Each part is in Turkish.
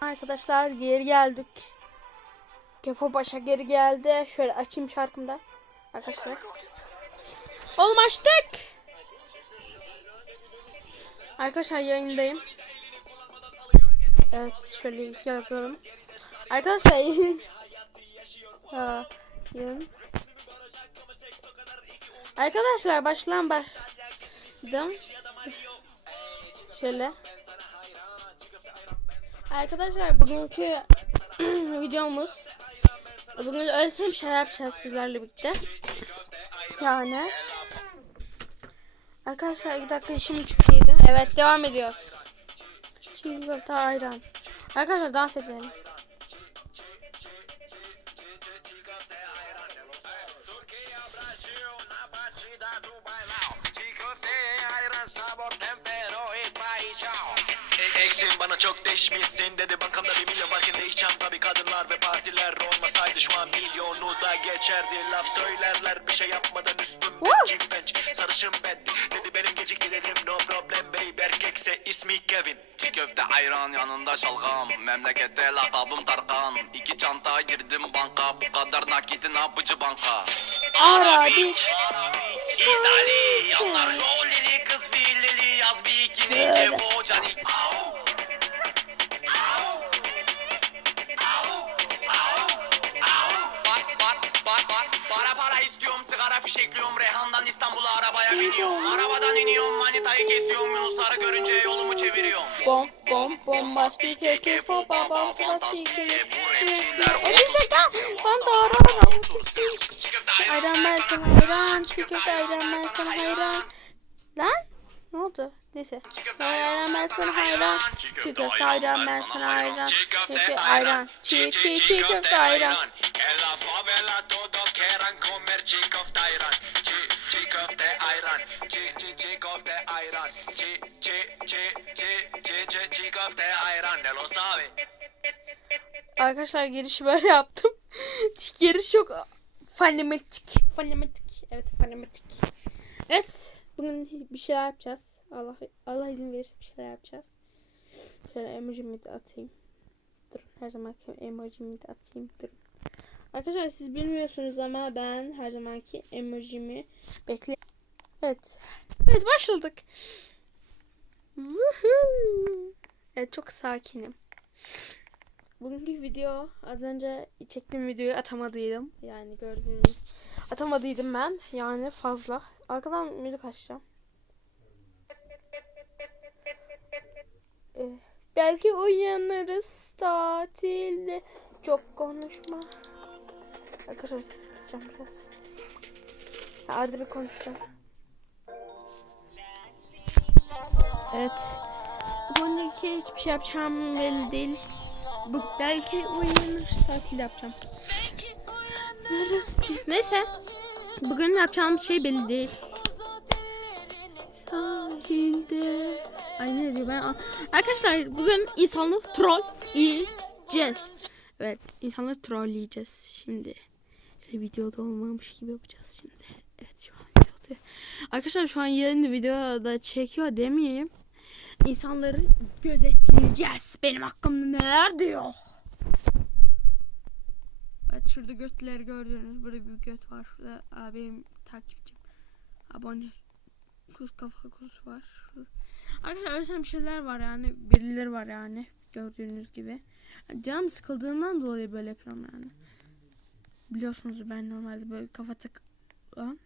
Arkadaşlar geri geldik. Kefo Paşa geri geldi. Şöyle açayım şarkımda. Arkadaşlar. Oğlum açtık. Arkadaşlar yayındayım. Evet şöyle yazalım. Arkadaşlar yayın. Yayın. Arkadaşlar başlan başladım. Şöyle. Arkadaşlar bugünkü videomuz bugün öylesine bir şeyler yapacağız sizlerle birlikte. Yani Arkadaşlar iki dakika işim iyiydi. Evet devam ediyor. Çiğ köfte ayran. Arkadaşlar dans edelim. Eksin bana çok değişmişsin dedi. Bankamda bir milyon varken değişeceğim tabi kadınlar ve partiler olmasaydı şu an milyonu da geçerdi. Laf söylerler bir şey yapmadan üstümde bench. Sarışın ben dedi benim geciktirelim no problem baby erkekse ismi Kevin. Çiğ köfte ayran yanında şalgam. Memlekette lakabım Tarkan. İki çanta girdim banka. Bu kadar nakitin apıcı banka? Arabik. İtali. Yanlar jolili kız fileli Yaz bikini kevo cani fişekliyorum Reyhan'dan İstanbul'a arabaya biniyorum Arabadan iniyorum manitayı kesiyorum Yunusları görünce yolumu çeviriyorum Bom bom bombastik kefo baba fantastik. Ben de ararım. Ayran ben sana hayran. Köfte ayran ben sana hayran. Lan? Ne oldu? Neyse. Ayran ben sana hayran. Köfte ayran ben sana hayran. Köfte ayran. Çiğ çiğ köfte ayran. Quieran comer çiğ köfte ayran. Çiğ çiğ köfte ayran. Çiğ çiğ çiğ köfte ayran. Çiğ çiğ çiğ. Ne lo sabe? Arkadaşlar girişi böyle yaptım. Giriş çok fanematik. Fanematik. Evet fanematik. Evet. Bugün bir şeyler yapacağız. Allah Allah izin verirse bir şeyler yapacağız. Şöyle emojimi de atayım. Durun her zamanki emojimi de atayım. Durun. Arkadaşlar siz bilmiyorsunuz ama ben her zamanki emojimi bekle. Evet. Evet başladık. Evet çok sakinim. Bugünkü video az önce çektiğim videoyu atamadıydım. Yani gördüğünüz atamadıydım ben. Yani fazla. Arkadan müzik açacağım. Ee, belki uyanırız tatilde. Çok konuşma. Arkadaşlar sesi kısacağım biraz. Ya bir konuşacağım. Evet. Bugünkü hiçbir şey yapacağım belli değil. Bu belki uyanır tatil yapacağım. Neresi? Neyse. Bugün yapacağımız şey belli değil. Sahilde. Ay ne diyor ben Arkadaşlar bugün insanlığı troll yiyeceğiz. Evet insanlığı trolleyeceğiz şimdi. Videoda olmamış gibi yapacağız şimdi. Evet şu an videoda. Arkadaşlar şu an yeni videoda çekiyor demeyeyim. İnsanları gözetleyeceğiz. Benim hakkımda neler diyor. Evet şurada götleri gördünüz. Burada bir göt var. Şurada aa, benim takipçim. Abone. Kuz kafa kuz var. Arkadaşlar öyle şeyler var yani. Birileri var yani. Gördüğünüz gibi. Canım sıkıldığından dolayı böyle yapıyorum yani. Biliyorsunuz ben normalde böyle kafa tık... Lan.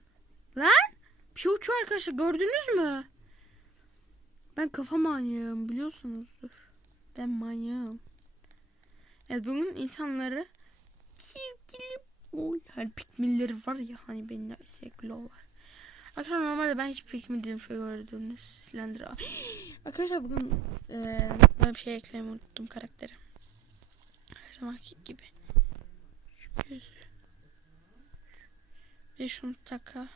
Lan! Bir şey uçuyor arkadaşlar gördünüz mü? Ben kafa manyağım biliyorsunuzdur. Ben manyağım. Evet bugün insanları sevgili oy hani pikmilleri var ya hani benimle sevgili var. Arkadaşlar normalde ben hiç pikmi değilim şöyle gördüğünüz Slender. Arkadaşlar bugün eee ben bir şey eklemeyi unuttum karaktere. Her zamanki gibi. Şu de şunu taka.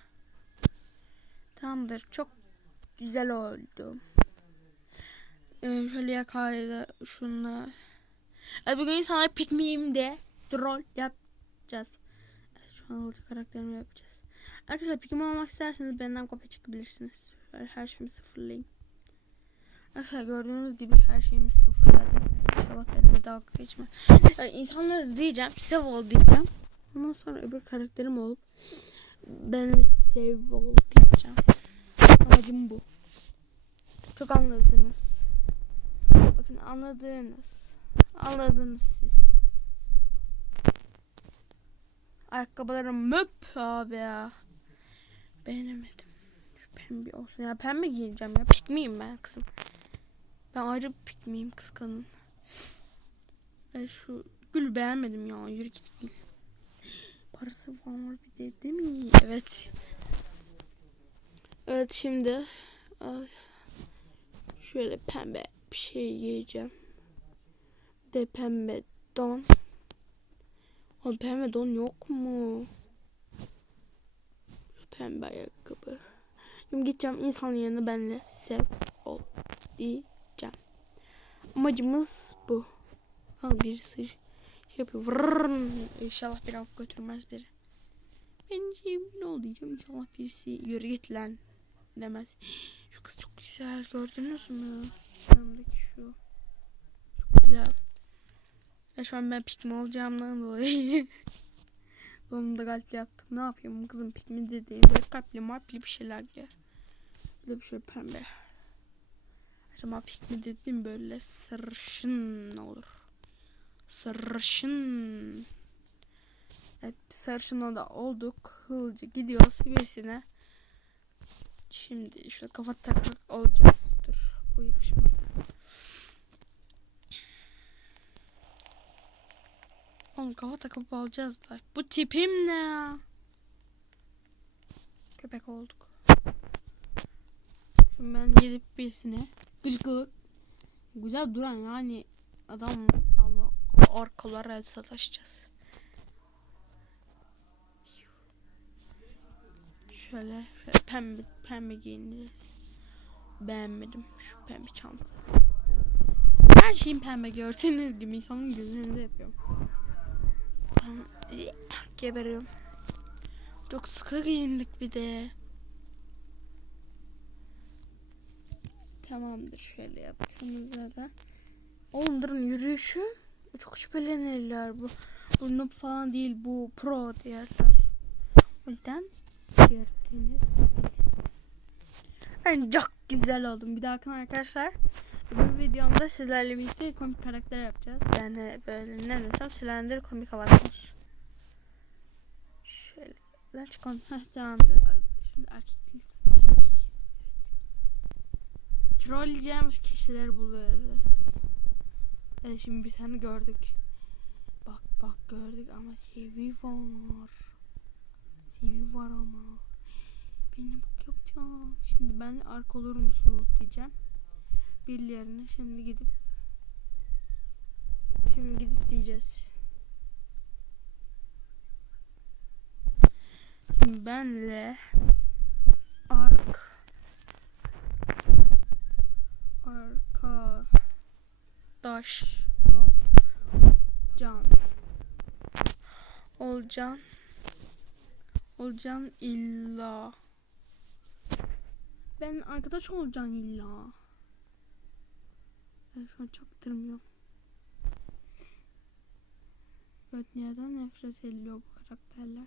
Tamamdır çok güzel oldu. Ee, şöyle yakayla şunla. Evet, bugün insanlar pikmiyim de troll yapacağız. Evet, şu an orada karakterimi yapacağız. Arkadaşlar pikmi olmak isterseniz benden kopya çekebilirsiniz. Şöyle her şeyimi sıfırlayayım. Arkadaşlar gördüğünüz gibi her şeyimi sıfırladım. İnşallah benimle dalga geçmez. Yani insanları diyeceğim. Sev ol diyeceğim. Ondan sonra öbür karakterim olup benle sev ol diyeceğim. Amacım bu. Çok anladınız. Bakın anladınız. Anladınız siz. Ayakkabılarım möp abi ya. Beğenemedim. Pembe olsun ya. Pembe giyeceğim ya. Pik miyim ben kızım? Ben ayrı pik miyim kıskanın? Ben şu gül beğenmedim ya. Yürü git gül. Parası var bir de değil mi? Evet. Evet şimdi şöyle pembe bir şey giyeceğim. Bir de pembe don. O pembe don yok mu? Pembe ayakkabı. Şimdi gideceğim insanın yanına benle sev ol diyeceğim. Amacımız bu. Al birisi şey yapıyor. Vrrrn. İnşallah bir av götürmez biri. Ben sevgili ol diyeceğim. İnşallah birisi yürü git lan demez. Şu kız çok güzel gördünüz mü? Yanındaki şu. Çok güzel. Ya şu an ben pikmi olacağımdan dolayı. Onu da kalpli yaptım. Ne yapayım kızım pikmi dediğim böyle kalpli marpli bir şeyler gel. De bir şöyle pembe. Acaba pikmi dediğim böyle sarışın olur. Sarışın. Evet sarışın da olduk. Hızlıca gidiyoruz birisine. Şimdi şöyle kafa takmak olacağız. Dur bu yakışmadı. Oğlum kafa takıp alacağız da. Bu tipim ne? Köpek olduk. Şimdi ben gidip birisine gıcıklık güzel duran yani adam arkalara sataşacağız. Şöyle, şöyle pembe pembe giyineceğiz. Beğenmedim şu pembe çanta. Her şeyin pembe gördüğünüz gibi insanın gözünde yapıyorum. Tamam. Geberiyorum. Çok sıkı giyindik bir de. Tamamdır şöyle yaptığımızda da. Oğlum durun yürüyüşü. Çok şüphelenirler bu. Bu noob falan değil bu pro diyorlar. O yüzden gördüğünüz. Ben çok güzel oldum. Bir dahakine arkadaşlar bu videomda sizlerle birlikte komik karakter yapacağız. Yani böyle ne desem silendir komik avatar. Şöyle lan çıkalım. Heh tamamdır. Şimdi erkeklik. Trolleyeceğimiz kişileri buluyoruz. Evet şimdi biz seni gördük. Bak bak gördük ama CV var. CV var ama. Ben ne bok yapacağım? Şimdi ben arka olur musunuz diyeceğim. Birilerine şimdi gidip Şimdi gidip diyeceğiz. Şimdi benle ark arka daş can. Olcan. Olcan illa. Ben arkadaş olacağım illa. Ben şu an çaktırmıyorum. Evet neden nefret ediliyor bu karakterler?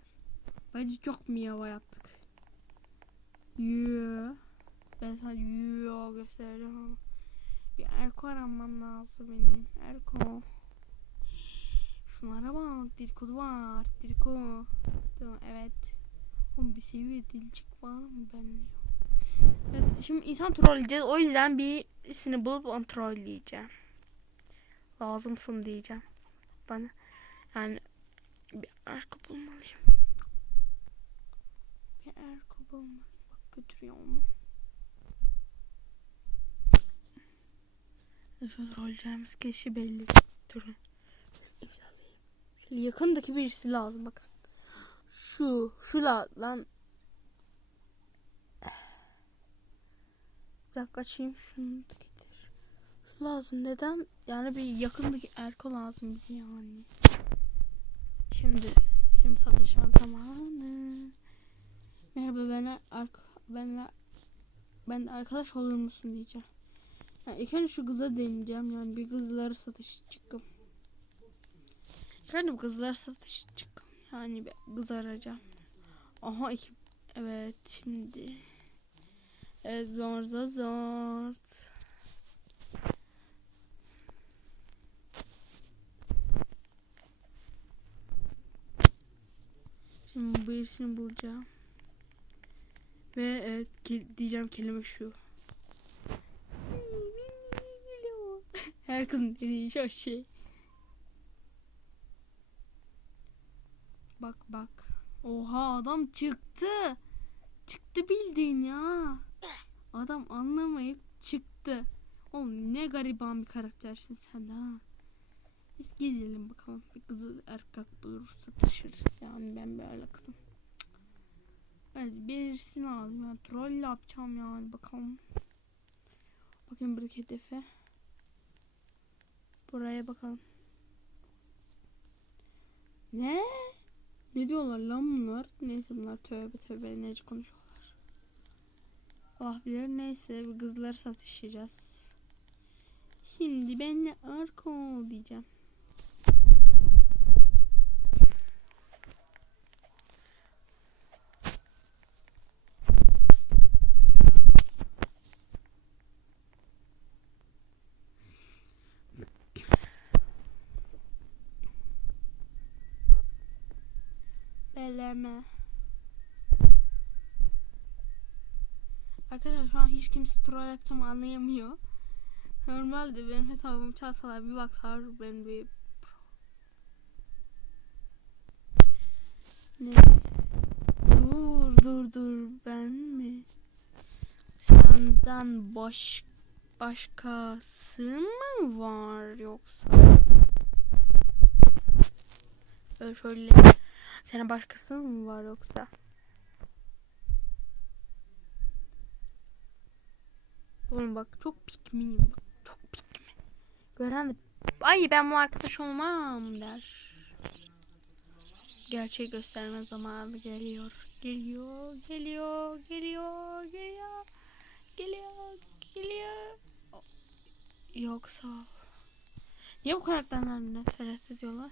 Bence çok mu yava yaptık? Yoo. ben sana yoo göstereceğim ama bir Erko aramam lazım benim. Erko. Şunlara bak. Dilkodu var. Dilko. Evet. Oğlum bir seviye dilcik var mı benimle? Evet şimdi insan trolleyeceğiz. O yüzden birisini bulup onu trolleyeceğim. Lazımsın diyeceğim. Bana. Yani bir Erko bulmalıyım. Bir Erko bulmalıyım. Bak götürüyor onu. Şu roleceğimiz kişi belli. Durun. Yakındaki birisi lazım bakın. Şu, şu la, lan. Bir dakika açayım şunu da getir. Şu lazım neden? Yani bir yakındaki erko lazım bize yani. Şimdi, şimdi satışma zamanı. Merhaba ben arka, ben de arkadaş olur musun diyeceğim. Ya ilk önce şu kıza deneyeceğim yani bir kızları satış çıkım. Bir kızlar satış çıkım. Yani bir kız arayacağım. Aha iki evet şimdi. Evet zor zor zor. Şimdi birisini bulacağım. Ve evet ke- diyeceğim kelime şu. Her kızın dediği şu şey. Bak bak. Oha adam çıktı. Çıktı bildiğin ya. Adam anlamayıp çıktı. Oğlum ne gariban bir karaktersin sen ha. Biz gezelim bakalım. Bir kızı erkek buluruz satışırız yani ben böyle kızım. Evet birisini alayım yani troll yapacağım yani bakalım. Bakın buradaki hedefe. Buraya bakalım. Ne? Ne diyorlar lan bunlar? Neyse bunlar tövbe tövbe nece konuşuyorlar. Allah bilir neyse bir kızlar satışacağız. Şimdi ben de arka ol diyeceğim. Beleme. Arkadaşlar şu an hiç kimse troll yapacağım anlayamıyor. Normalde benim hesabımı çalsalar bir baksalar ben bir. Neyse. Dur dur dur ben mi? Senden baş başkası mı var yoksa? Böyle şöyle senin başkası mı var yoksa? Oğlum bak çok pikmiyim. Bak, çok pikmi. Gören de ay ben bu arkadaş olmam der. Gerçeği gösterme zamanı geliyor. Geliyor, geliyor, geliyor, geliyor. Geliyor, geliyor. Yoksa Niye bu karakterlerden nefret ediyorlar?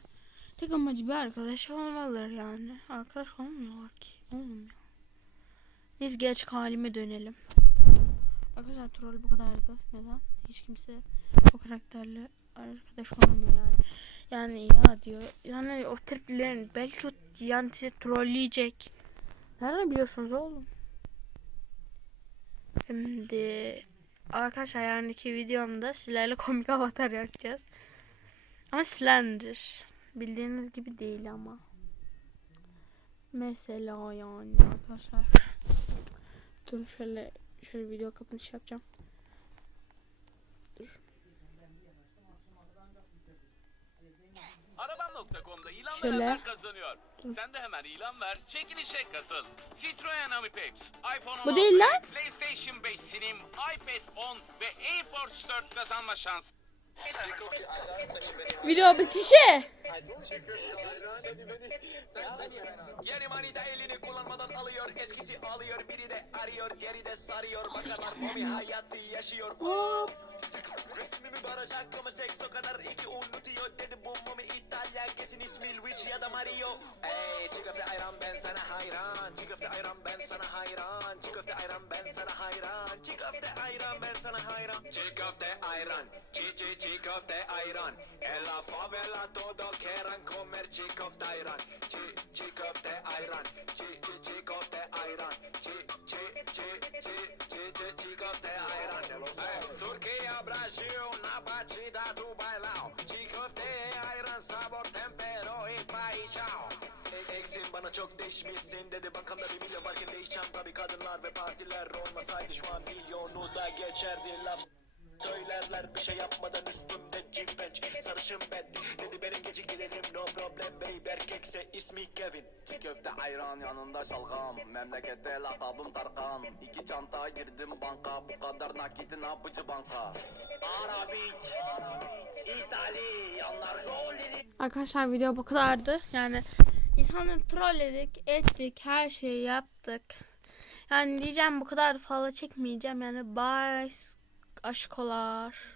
Tek amacı bir arkadaş olmalılar yani. Arkadaş olmuyorlar ki. Olmuyor. Biz gerçek halime dönelim. Arkadaşlar troll bu kadardı. Neden? Hiç kimse o karakterle arkadaş olmuyor yani. Yani ya diyor. Yani o triplerin belki o yani sizi trolleyecek. Nereden biliyorsunuz oğlum? Şimdi arkadaşlar yarınki videomda sizlerle komik avatar yapacağız. Ama Slender. Bildiğiniz gibi değil ama. Mesela yani arkadaşlar. Dur şöyle şöyle video kapanış yapacağım. Dur. Arabam.com'da ilan Şöyle. kazanıyor. Sen de hemen ilan ver, çekilişe katıl. Citroen Ami Peps, iPhone 16, Bu değil lan. PlayStation 5 Slim, iPad 10 ve AirPods 4 kazanma şansı. Video bitişi. Yeni manita elini kullanmadan alıyor Eskisi alıyor biri de arıyor Geride sarıyor Bakanlar momi hayatı yaşıyor Hop. Resmimi baracak ama seks o kadar. İki unutuyor Dedi bu momi İtalya kesin ismi Luigi ya da Mario. Ey çiğ köfte ayran ben sana hayran. Çiğ köfte ayran ben sana hayran. Çiğ köfte ayran ben sana hayran. Çiğ köfte ayran ben sana hayran. Çiğ köfte ayran Çiğ çiğ çiğ köfte ayran. En la favela todo quieran comer çiğ köfte ayran. Çiğ çiğ köfte ayran Çiğ çiğ çiğ köfte ayran. Çiğ çiğ çiğ çiğ çiğ çiğ köfte ayran. Türkiye, Brasil, na batida do bailao Çiğ köfte ayran sabor tempero y paixão. Eksin bana çok değişmişsin dedi Bankamda bir milyon varken değişeceğim tabi kadınlar ve partiler Olmasaydı şu an milyonu da geçerdi laf Söylerler bir şey yapmadan üstümde Bench Sarışın ben dedi benim gece gidelim no problem babe. Erkekse ismi Kevin. Çiğ köfte ayran yanında şalgam. Memlekette lakabım Tarkan. İki çanta girdim banka. Bu kadar nakitin apıcı banka? Arabik İtalyanlar jolly Arkadaşlar video bu kadardı. Yani insanları trolledik, ettik, her şeyi yaptık. Yani diyeceğim bu kadar fazla çekmeyeceğim. Yani baş aşkolar.